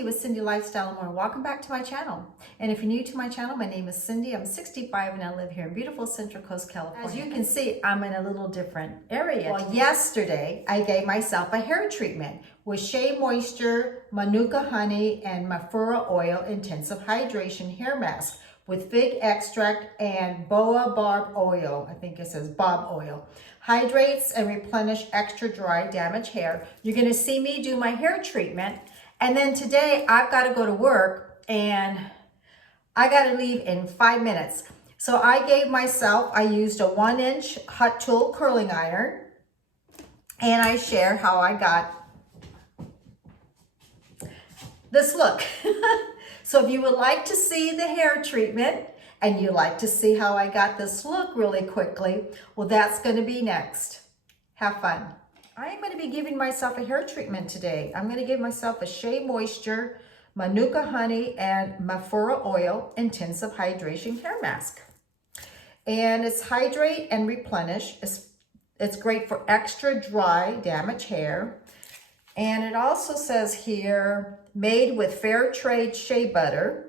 Cindy with Cindy Lifestyle and More. Welcome back to my channel. And if you're new to my channel, my name is Cindy. I'm 65 and I live here in beautiful Central Coast, California. As you can see, I'm in a little different area. Well, yesterday I gave myself a hair treatment with Shea Moisture, Manuka Honey, and Mafura Oil Intensive Hydration Hair Mask with fig extract and boa barb oil. I think it says bob oil. Hydrates and replenish extra dry, damaged hair. You're gonna see me do my hair treatment. And then today I've gotta go to work and I gotta leave in 5 minutes. So I used a 1-inch hot tool curling iron, and I share how I got this look. So if you would like to see the hair treatment and you like to see how I got this look really quickly, well, that's going to be next. Have fun. I am going to be giving myself a hair treatment today. I'm going to give myself a Shea Moisture, Manuka Honey, and Mafura Oil Intensive Hydration Hair Mask. And it's hydrate and replenish. It's great for extra dry, damaged hair. And it also says here, made with fair trade shea butter.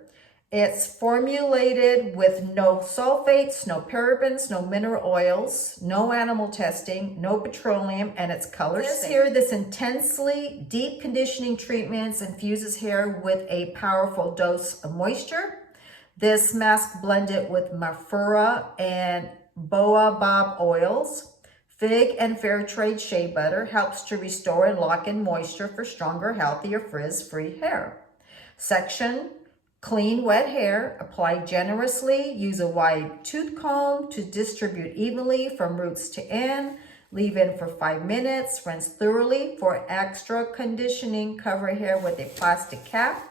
It's formulated with no sulfates, no parabens, no mineral oils, no animal testing, no petroleum, and it's color safe. Here, this intensely deep conditioning treatments infuses hair with a powerful dose of moisture. This mask blended with Mafura and boa bob oils. Fig and fair trade shea butter helps to restore and lock in moisture for stronger, healthier, frizz-free hair. Section, clean, wet hair. Apply generously. Use a wide tooth comb to distribute evenly from roots to end. Leave in for 5 minutes. Rinse thoroughly. For extra conditioning, cover hair with a plastic cap.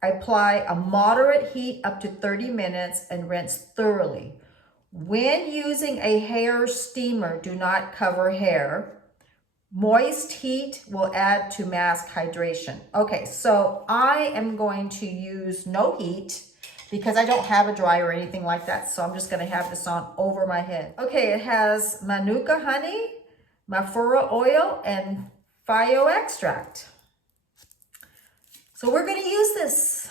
Apply a moderate heat up to 30 minutes and rinse thoroughly. When using a hair steamer, do not cover hair. Moist heat will add to mask hydration. Okay, so I am going to use no heat because I don't have a dryer or anything like that. So I'm just gonna have this on over my head. Okay, it has Manuka Honey, Mafura Oil, and Fio extract. So we're gonna use this.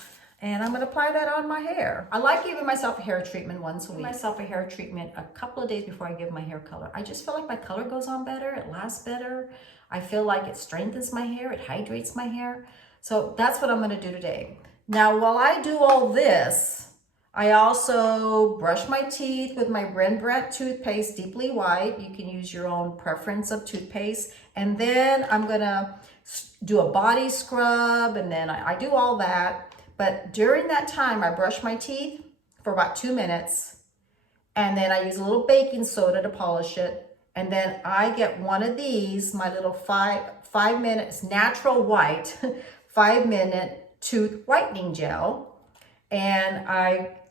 And I'm gonna apply that on my hair. I like giving myself a hair treatment once a week. Myself a hair treatment a couple of days before I give my hair color. I just feel like my color goes on better, it lasts better. I feel like it strengthens my hair, it hydrates my hair. So that's what I'm gonna do today. Now, while I do all this, I also brush my teeth with my Rembrandt toothpaste, deeply white. You can use your own preference of toothpaste. And then I'm gonna do a body scrub, and then I do all that. But during that time, I brush my teeth for about 2 minutes, and then I use a little baking soda to polish it. And then I get one of these, my little five minutes natural white, 5-minute tooth whitening gel. And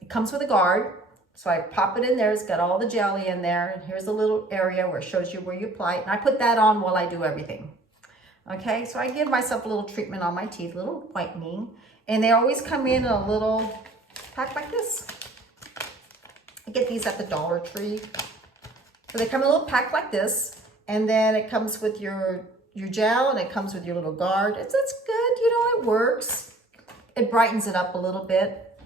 it comes with a guard. So I pop it in there, it's got all the jelly in there. And here's a little area where it shows you where you apply it. And I put that on while I do everything. Okay, so I give myself a little treatment on my teeth, a little whitening. And they always come in a little pack like this. I get these at the Dollar Tree. So they come in a little pack like this, and then it comes with your gel, and it comes with your little guard. It's good, you know, it works. It brightens it up a little bit.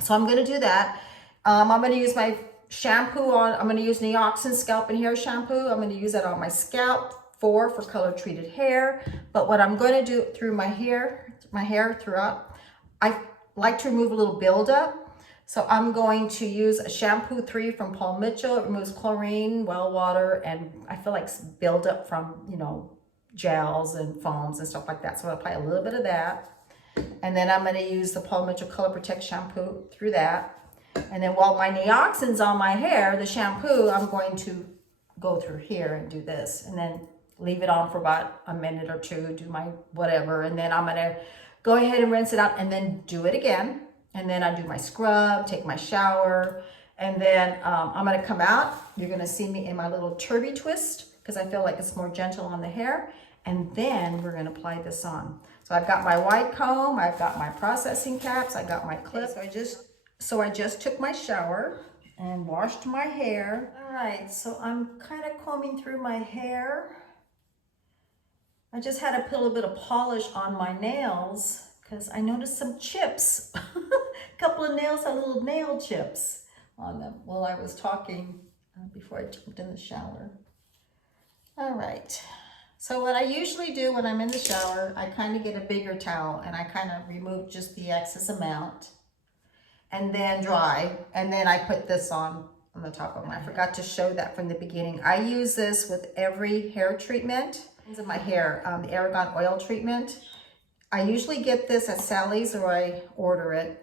So I'm gonna do that. I'm gonna use my shampoo I'm gonna use Neoxin Scalp and Hair Shampoo. I'm gonna use that on my scalp for color treated hair. But what I'm gonna do through my hair throughout, I like to remove a little buildup. So I'm going to use a shampoo 3 from Paul Mitchell. It removes chlorine, well water, and I feel like buildup from, you know, gels and foams and stuff like that. So I'll apply a little bit of that. And then I'm gonna use the Paul Mitchell Color Protect shampoo through that. And then while my Neoxin's on my hair, the shampoo, I'm going to go through here and do this. And then leave it on for about a minute or two, do my whatever. And then I'm gonna go ahead and rinse it out and then do it again. And then I do my scrub, take my shower. And then I'm gonna come out. You're gonna see me in my little turby twist because I feel like it's more gentle on the hair. And then we're gonna apply this on. So I've got my wide comb, I've got my processing caps, I got my clip. So I just took my shower and washed my hair. All right, so I'm kind of combing through my hair. I just had to put a little bit of polish on my nails because I noticed some chips. A couple of nails had little nail chips on them while I was talking before I jumped in the shower. All right. So what I usually do when I'm in the shower, I kind of get a bigger towel and I kind of remove just the excess amount and then dry. And then I put this on the top of my head. I forgot to show that from the beginning. I use this with every hair treatment. In my hair, the Aragon oil treatment. I usually get this at Sally's or I order it.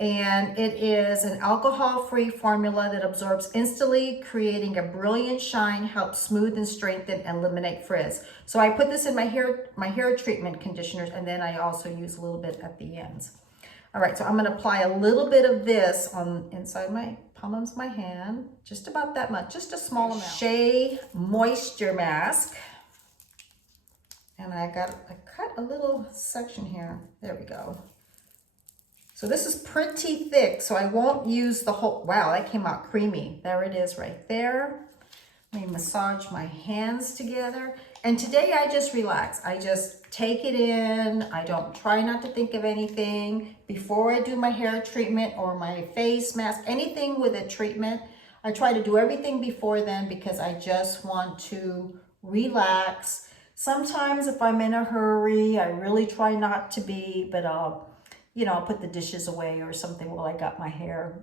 And it is an alcohol-free formula that absorbs instantly, creating a brilliant shine, helps smooth and strengthen and eliminate frizz. So I put this in my hair treatment conditioners, and then I also use a little bit at the ends. All right, so I'm gonna apply a little bit of this on inside my palms of my hand, just about that much, just a small amount. Shea Moisture Mask. And I cut a little section here. There we go. So this is pretty thick, so I won't use the whole, wow, that came out creamy. There it is right there. Let me massage my hands together. And today I just relax. I just take it in. I don't try not to think of anything. Before I do my hair treatment or my face mask, anything with a treatment, I try to do everything before then because I just want to relax. Sometimes if I'm in a hurry, I really try not to be, but I'll put the dishes away or something while I got my hair,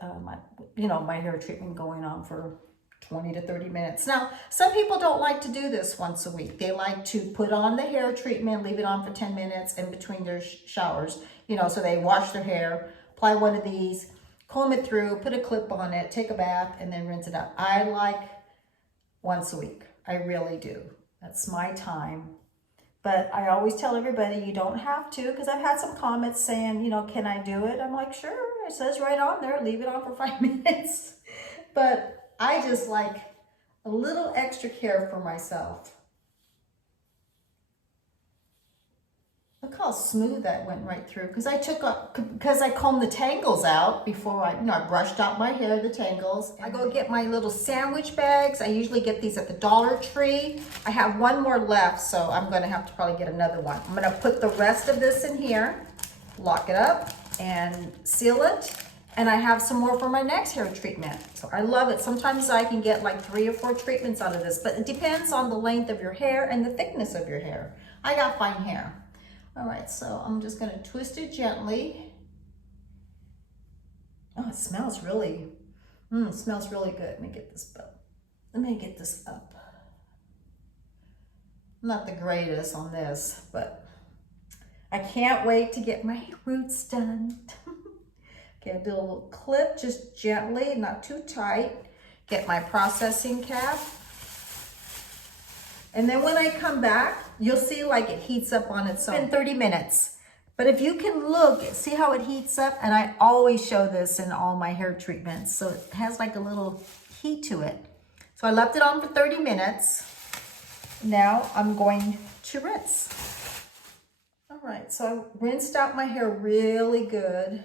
my hair treatment going on for 20 to 30 minutes. Now, some people don't like to do this once a week. They like to put on the hair treatment, leave it on for 10 minutes in between their showers, so they wash their hair, apply one of these, comb it through, put a clip on it, take a bath, and then rinse it out. I like once a week. I really do. That's my time. But I always tell everybody you don't have to, because I've had some comments saying, can I do it? I'm like, sure, it says right on there, leave it on for 5 minutes. But I just like a little extra care for myself. Look how smooth that went right through, because I combed the tangles out before I brushed out my hair, the tangles. I go get my little sandwich bags. I usually get these at the Dollar Tree. I have one more left, so I'm gonna have to probably get another one. I'm gonna put the rest of this in here, lock it up and seal it. And I have some more for my next hair treatment. So I love it. Sometimes I can get like 3 or 4 treatments out of this, but it depends on the length of your hair and the thickness of your hair. I got fine hair. All right, so I'm just gonna twist it gently. Oh, it smells really, it smells really good. Let me get this up. Not the greatest on this, but I can't wait to get my roots done. Okay, I do a little clip, just gently, not too tight. Get my processing cap. And then when I come back, you'll see like it heats up on its own in 30 minutes. But if you can look, see how it heats up? And I always show this in all my hair treatments. So it has like a little heat to it. So I left it on for 30 minutes. Now I'm going to rinse. All right, so I rinsed out my hair really good.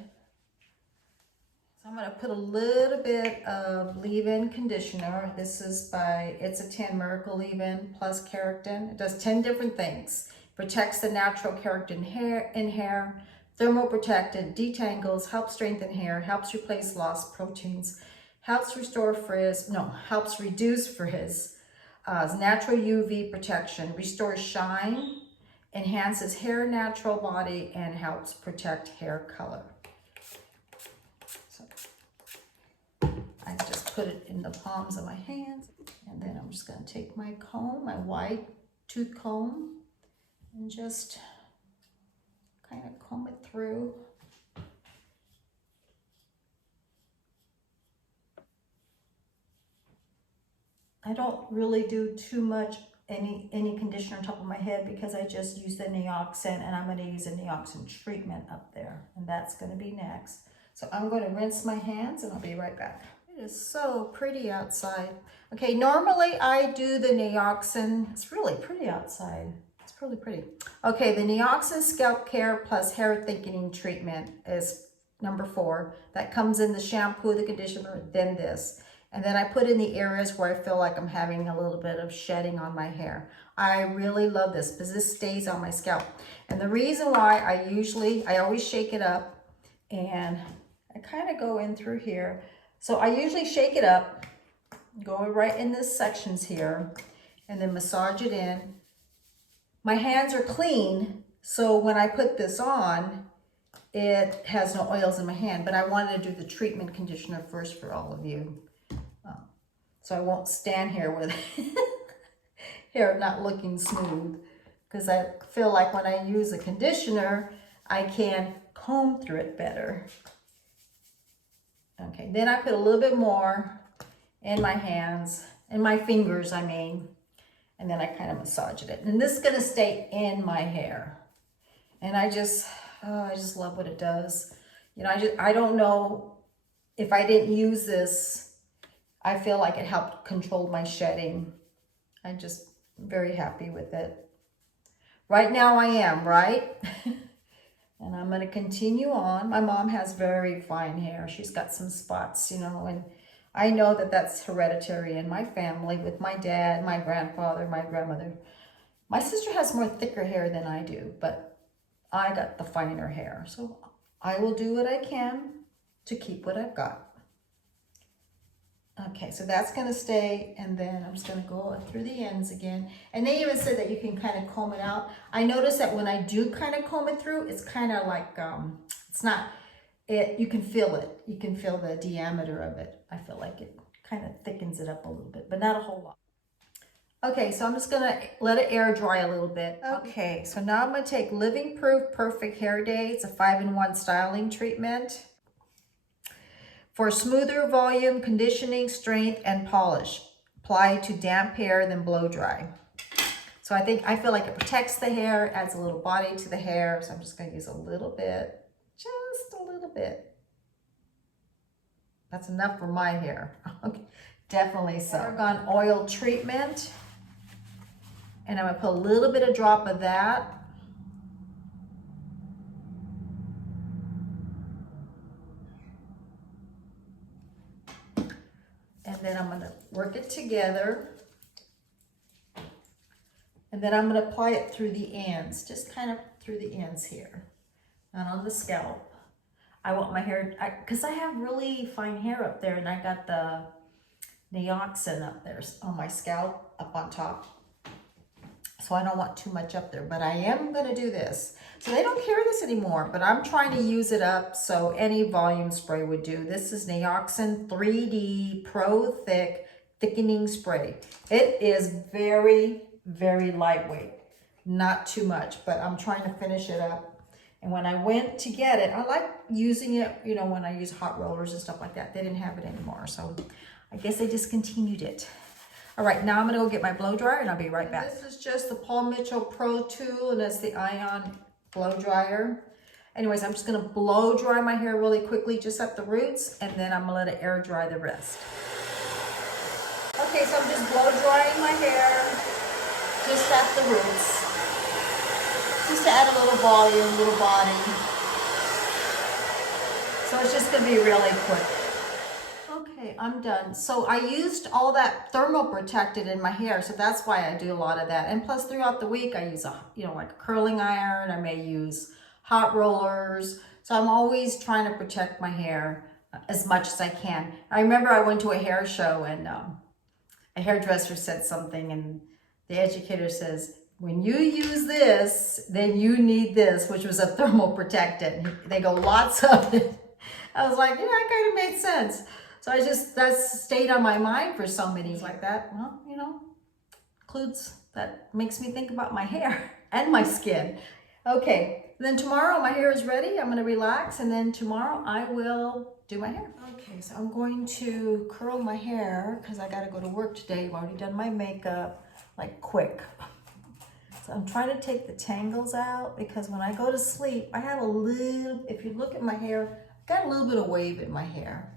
I'm gonna put a little bit of leave-in conditioner. This is it's a 10 Miracle Leave-In plus keratin. It does 10 different things. Protects the natural keratin in hair, thermoprotected, detangles, helps strengthen hair, helps replace lost proteins, helps helps reduce frizz, natural UV protection, restores shine, enhances hair natural body, and helps protect hair color. I just put it in the palms of my hands, and then I'm just going to take my comb, my white tooth comb, and just kind of comb it through. I don't really do too much any conditioner on top of my head because I just use the Neoxin, and I'm going to use a Neoxin treatment up there, and that's going to be next. So I'm going to rinse my hands, and I'll be right back. It is so pretty outside. Okay, normally I do the Neoxin. It's really pretty outside. It's really pretty. Okay, the Neoxin Scalp Care plus Hair Thickening Treatment is number 4. That comes in the shampoo, the conditioner, then this. And then I put in the areas where I feel like I'm having a little bit of shedding on my hair. I really love this because this stays on my scalp. And the reason why I always shake it up, and I kind of go in through here. So I usually shake it up, go right in the sections here, and then massage it in. My hands are clean, so when I put this on, it has no oils in my hand, but I wanted to do the treatment conditioner first for all of you. So I won't stand here with hair not looking smooth, because I feel like when I use a conditioner, I can comb through it better. Okay, then I put a little bit more in my hands, in my fingers, I mean, and then I kind of massage it. And this is gonna stay in my hair. And I just love what it does. You know, I don't know if I didn't use this, I feel like it helped control my shedding. I'm just very happy with it. Right now I am, right? And I'm gonna continue on. My mom has very fine hair. She's got some spots, you know, and I know that that's hereditary in my family with my dad, my grandfather, my grandmother. My sister has more thicker hair than I do, but I got the finer hair. So I will do what I can to keep what I've got. Okay, so that's gonna stay, and then I'm just gonna go through the ends again. And they even said that you can kind of comb it out. I notice that when I do kind of comb it through, it's kind of like, it's not, you can feel it. You can feel the diameter of it. I feel like it kind of thickens it up a little bit, but not a whole lot. Okay, so I'm just gonna let it air dry a little bit. Okay, so now I'm gonna take Living Proof Perfect Hair Day. It's a 5-in-1 styling treatment for smoother volume, conditioning, strength, and polish. Apply to damp hair, then blow dry. So I feel like it protects the hair, adds a little body to the hair. So I'm just gonna use a little bit, just a little bit. That's enough for my hair. Okay, definitely so. Argan oil treatment. And I'm gonna put a little bit of drop of that. And then I'm gonna work it together. And then I'm gonna apply it through the ends, just kind of through the ends here. And on the scalp. I want my hair, because I have really fine hair up there, and I got the Nioxin up there on my scalp, up on top. So I don't want too much up there, but I am gonna do this. So they don't carry this anymore, but I'm trying to use it up, so any volume spray would do. This is Nioxin 3D Pro Thick Thickening Spray. It is very, very lightweight, not too much, but I'm trying to finish it up. And when I went to get it, I like using it, you know, when I use hot rollers and stuff like that. They didn't have it anymore, so I guess they discontinued it. All right, now I'm gonna go get my blow dryer and I'll be right back. This is just the Paul Mitchell Pro Tool, and that's the Ion blow dryer. Anyways, I'm just gonna blow dry my hair really quickly, just at the roots, and then I'm gonna let it air dry the rest. Okay, so I'm just blow drying my hair, just at the roots. Just to add a little volume, a little body. So it's just gonna be really quick. Okay, I'm done. So I used all that thermal protectant in my hair, so that's why I do a lot of that. And plus throughout the week, I use like a curling iron. I may use hot rollers. So I'm always trying to protect my hair as much as I can. I remember I went to a hair show, and a hairdresser said something, and the educator says, when you use this, then you need this, which was a thermal protectant. They go, lots of it. I was like, yeah, it kind of made sense. So that's stayed on my mind for so many years like that. Well, you know, that makes me think about my hair and my skin. Okay, then tomorrow my hair is ready. I'm gonna relax, and then tomorrow I will do my hair. Okay, so I'm going to curl my hair because I gotta go to work today. I've already done my makeup, like quick. So I'm trying to take the tangles out because when I go to sleep, I have a little, if you look at my hair, I've got a little bit of wave in my hair.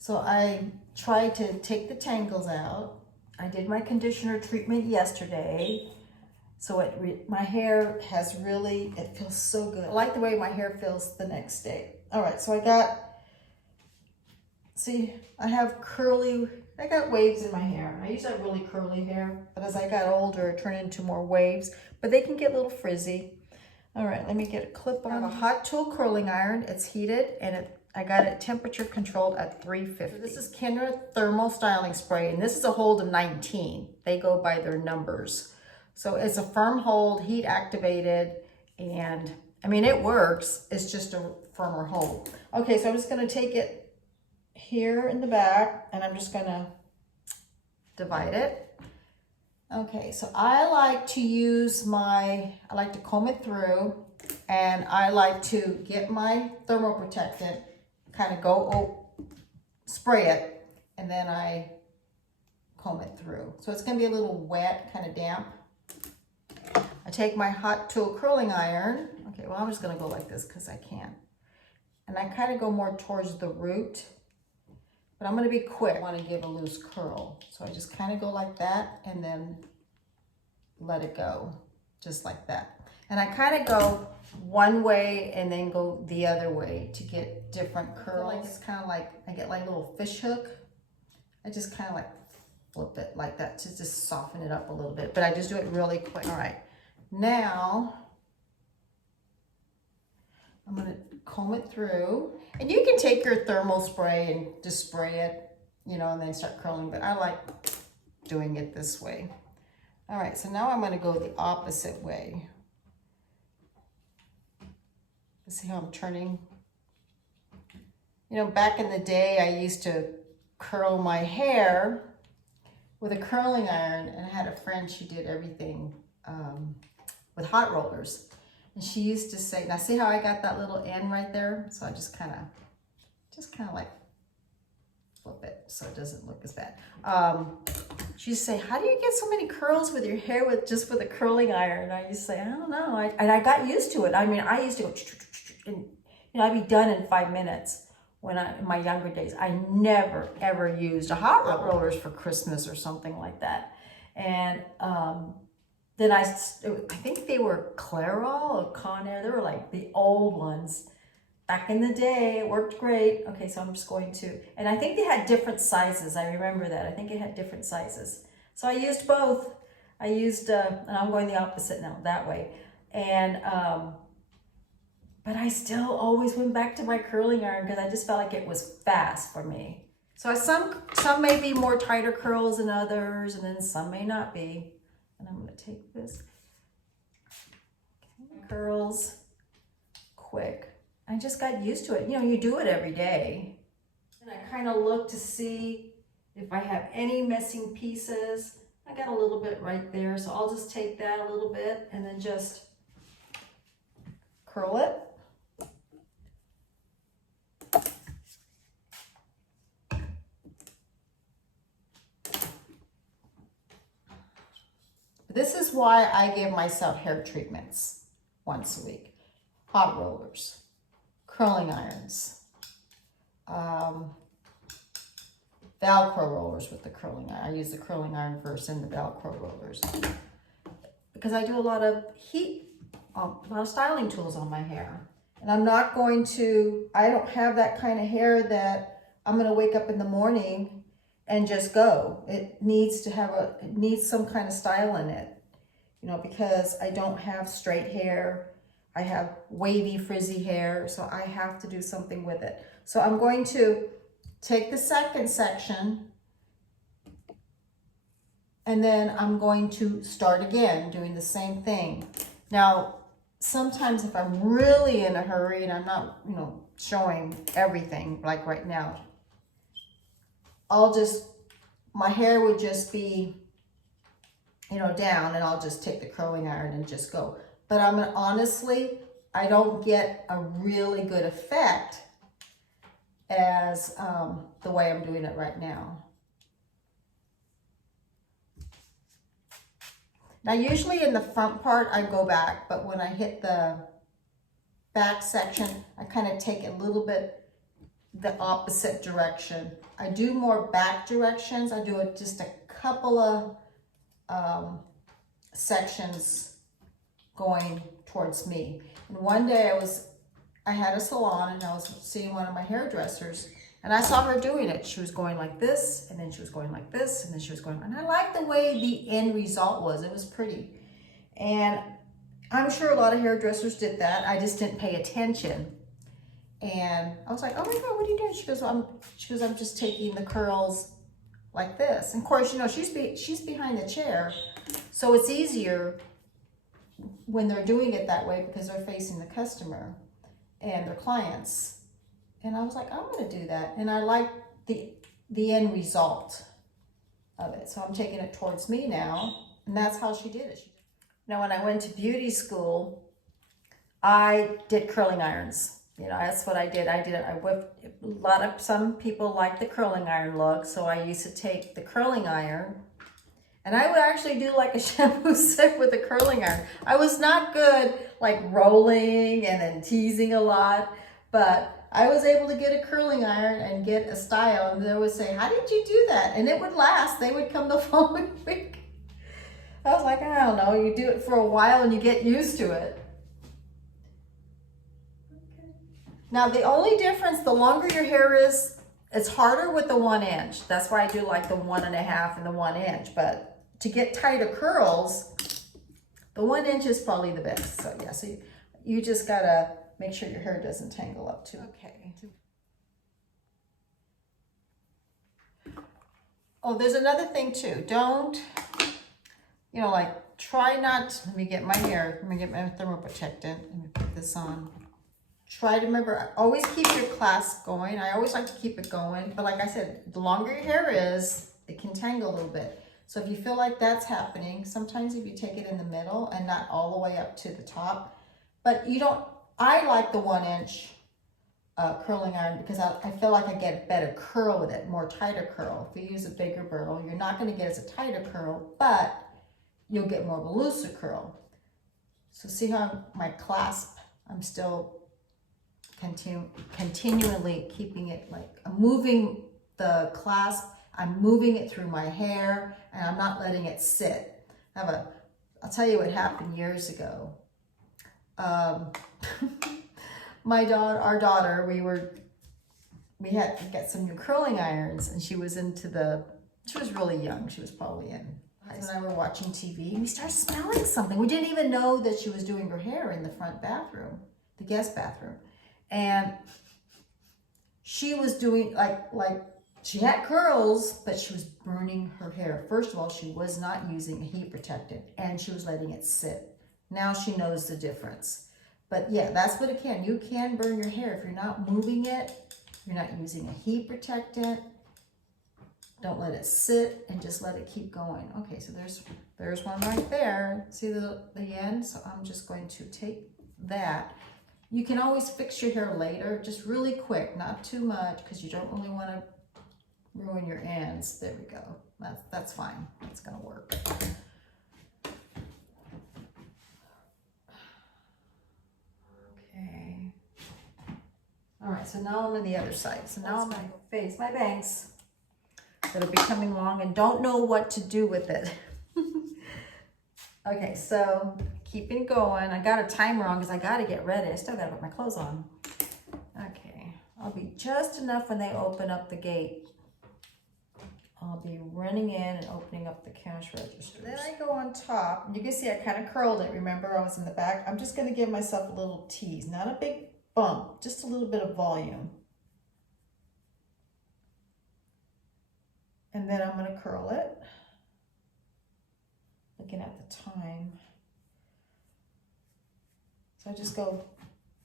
So I tried to take the tangles out. I did my conditioner treatment yesterday. So my hair has really, it feels so good. I like the way my hair feels the next day. All right, so see, I have curly I got waves in my hair. I used to have really curly hair, but as I got older, it turned into more waves, but they can get a little frizzy. All right, let me get a clip on. I have a hot tool curling iron. It's heated and I got it temperature controlled at 350. So this is Kendra Thermal Styling Spray, and this is a hold of 19. They go by their numbers. So it's a firm hold, heat activated, and I mean, it works. It's just a firmer hold. Okay, so I'm just gonna take it here in the back and I'm just gonna divide it. Okay, so I like to comb it through, and I like to get my thermal protectant, kind of spray it, and then I comb it through. So it's gonna be a little wet, kind of damp. I take my hot tool curling iron. Okay, well, I'm just gonna go like this because I can. And I kind of go more towards the root, but I'm gonna be quick. I wanna give a loose curl. So I just kind of go like that and then let it go, just like that. And I kind of go one way and then go the other way to get different curls. Like it's kind of like, I get like a little fish hook. I just kind of like flip it like that to just soften it up a little bit, but I just do it really quick. All right, now I'm gonna comb it through, and you can take your thermal spray and just spray it, you know, and then start curling, but I like doing it this way. All right, so now I'm gonna go the opposite way. See how I'm turning? You know, back in the day, I used to curl my hair with a curling iron, and I had a friend, she did everything with hot rollers. And she used to say, now see how I got that little end right there? So I just kind of like flip it so it doesn't look as bad. She used to say, how do you get so many curls with your hair with a curling iron? And I used to say, I don't know. And I got used to it. I mean, I used to go, and you know, I'd be done in 5 minutes in my younger days. I never, ever used a hot rollers for Christmas or something like that. And then I think they were Clairol or Conair. They were like the old ones. Back in the day, it worked great. Okay, so I'm just going to, and I think they had different sizes. I remember that. I think it had different sizes. So I used both. I used, and I'm going the opposite now, that way. And, but I still always went back to my curling iron because I just felt like it was fast for me. So some may be more tighter curls than others, and then some may not be. And I'm gonna take this, okay, curls, quick. I just got used to it. You know, you do it every day. And I kind of look to see if I have any missing pieces. I got a little bit right there, so I'll just take that a little bit and then just curl it. This is why I give myself hair treatments once a week. Hot rollers, curling irons, Velcro rollers with the curling iron. I use the curling iron first and the Velcro rollers because I do a lot of a lot of styling tools on my hair. And I don't have that kind of hair that I'm going to wake up in the morning and just go. It needs some kind of style in it, you know, because I don't have straight hair. I have wavy, frizzy hair, so I have to do something with it. So I'm going to take the second section, and then I'm going to start again doing the same thing. Now, sometimes if I'm really in a hurry and I'm not, you know, showing everything like right now, my hair would just be, you know, down, and I'll just take the curling iron and just go. But honestly, I don't get a really good effect as the way I'm doing it right now. Now, usually in the front part, I go back, but when I hit the back section, I kind of take a little bit the opposite direction. I do more back directions. I do just a couple of sections going towards me. And one day I had a salon and I was seeing one of my hairdressers, And I saw her doing it. She was going like this, and then she was going like this, and then she was going, and I liked the way the end result was. It was pretty. And I'm sure a lot of hairdressers did that. I just didn't pay attention. And I was like, oh my God, what are you doing? She goes, I'm just taking the curls like this. And of course, you know, she's behind the chair. So it's easier when they're doing it that way because they're facing the customer and their clients. And I was like, I'm gonna do that. And I like the end result of it. So I'm taking it towards me now. And that's how she did it. Now, when I went to beauty school, I did curling irons. You know, that's what I did. I whipped, some people like the curling iron look. So I used to take the curling iron and I would actually do like a shampoo set with a curling iron. I was not good like rolling and then teasing a lot, but I was able to get a curling iron and get a style, and they would say, how did you do that? And it would last. They would come the following week. I was like, I don't know. You do it for a while and you get used to it. Okay. Now, the only difference, the longer your hair is, it's harder with the 1 inch. That's why I do like the 1.5 and the 1 inch. But to get tighter curls, the 1 inch is probably the best. So yeah, so you just gotta make sure your hair doesn't tangle up too. Okay. Oh, there's another thing too. Don't, you know, like try not, let me get my thermoprotectant. Let me put this on. Try to remember, always keep your clasp going. I always like to keep it going. But like I said, the longer your hair is, it can tangle a little bit. So if you feel like that's happening, sometimes if you take it in the middle and not all the way up to the top, but you don't, I like the 1 inch curling iron because I feel like I get a better curl with it, more tighter curl. If you use a bigger burl, you're not going to get as a tighter curl, but you'll get more of a looser curl. So see how my clasp, I'm still continually keeping it like, I'm moving the clasp, I'm moving it through my hair, and I'm not letting it sit. I'll tell you what happened years ago. Our daughter, we had to get some new curling irons, and she was really young. She was probably in high school. And I were watching TV, and we started smelling something. We didn't even know that she was doing her hair in the front bathroom, the guest bathroom. And she was doing like she had curls, but she was burning her hair. First of all, she was not using a heat protectant, and she was letting it sit. Now she knows the difference. But yeah, that's what it can. You can burn your hair if you're not moving it, you're not using a heat protectant. Don't let it sit and just let it keep going. Okay, so there's one right there. See the end? So I'm just going to take that. You can always fix your hair later, just really quick, not too much, because you don't really want to ruin your ends. There we go. That's fine. That's gonna work. Okay. All right, so now I'm on the other side. So now I'm gonna face my bangs that are becoming long and don't know what to do with it. Okay, so keeping going. I got a timer on because I got to get ready. I still got to put my clothes on. Okay, I'll be just enough when they open up the gate. I'll be running in and opening up the cash register. Then I go on top. And you can see I kind of curled it. Remember, I was in the back. I'm just going to give myself a little tease. Not a big bump, just a little bit of volume. And then I'm going to curl it. Looking at the time. So I just go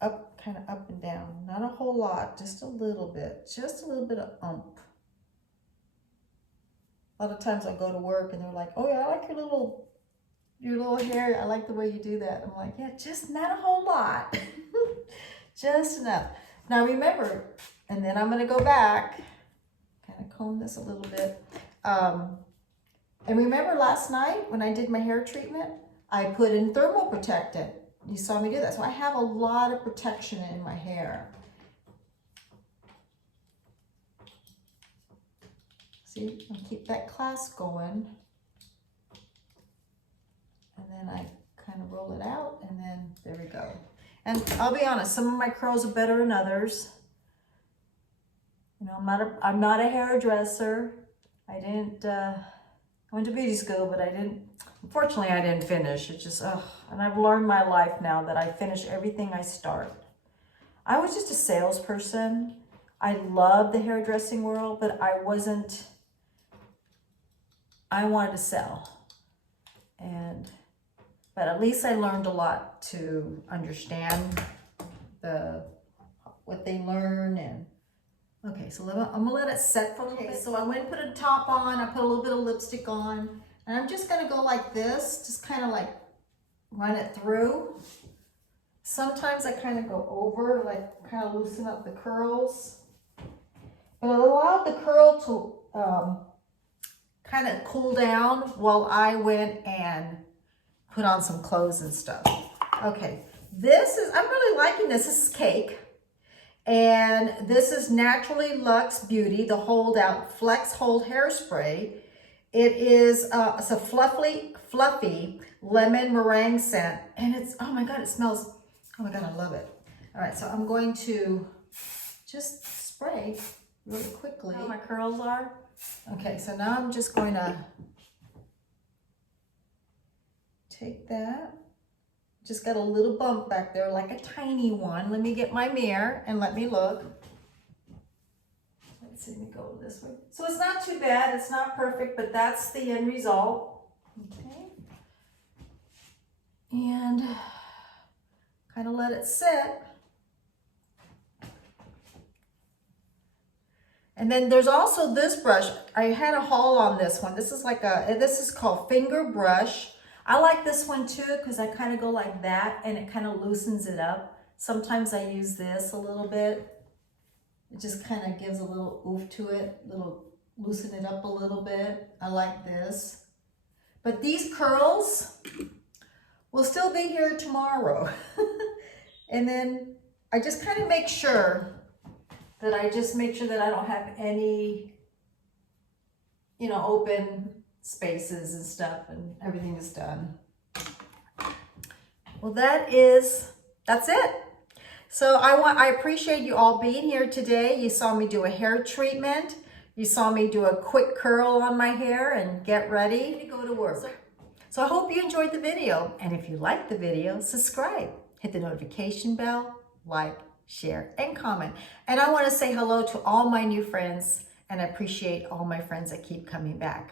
up, kind of up and down. Not a whole lot, just a little bit. Just a little bit of ump. A lot of times I go to work and they're like, oh yeah, I like your little hair. I like the way you do that. I'm like, yeah, just not a whole lot. Just enough. Now remember, and then I'm going to go back, kind of comb this a little bit. And remember last night when I did my hair treatment, I put in thermal protectant. You saw me do that. So I have a lot of protection in my hair. See, I'll keep that clasp going. And then I kind of roll it out, and then there we go. And I'll be honest, some of my curls are better than others. You know, I'm not a hairdresser. I didn't, I went to beauty school, but unfortunately I didn't finish. It's just, and I've learned my life now that I finish everything I start. I was just a salesperson. I love the hairdressing world, but I wanted to sell. But at least I learned a lot to understand what they learn. And okay, so I'm gonna let it set for a little bit. So I went and put a top on, I put a little bit of lipstick on, and I'm just gonna go like this, just kind of like run it through. Sometimes I kind of go over, like kind of loosen up the curls. But it allowed the curl to kind of cool down while I went and put on some clothes and stuff. Okay, I'm really liking this. This is Cake. And this is Naturally Luxe Beauty, the Hold Out Flex Hold Hairspray. It is it's a fluffy lemon meringue scent. And it's, oh my God, it smells, oh my God, I love it. All right, so I'm going to just spray really quickly. How my curls are. Okay, so now I'm just going to take that. Just got a little bump back there, like a tiny one. Let me get my mirror and let me look. Let's see, let me go this way. So it's not too bad, it's not perfect, but that's the end result. Okay. And kind of let it sit. And then there's also this brush. I had a haul on this one. This is called Finger Brush. I like this one too because I kind of go like that and it kind of loosens it up. Sometimes I use this a little bit. It just kind of gives a little oof to it, loosen it up a little bit. I like this. But these curls will still be here tomorrow. And then I just kind of make sure that I don't have any, open spaces and stuff, and everything is done. Well, that's it. So I appreciate you all being here today. You saw me do a hair treatment. You saw me do a quick curl on my hair and get ready to go to work. So I hope you enjoyed the video. And if you liked the video, subscribe, hit the notification bell, like, share, and comment. And I want to say hello to all my new friends, and I appreciate all my friends that keep coming back.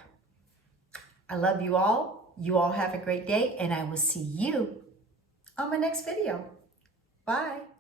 I love you all. You all have a great day, and I will see you on my next video. Bye.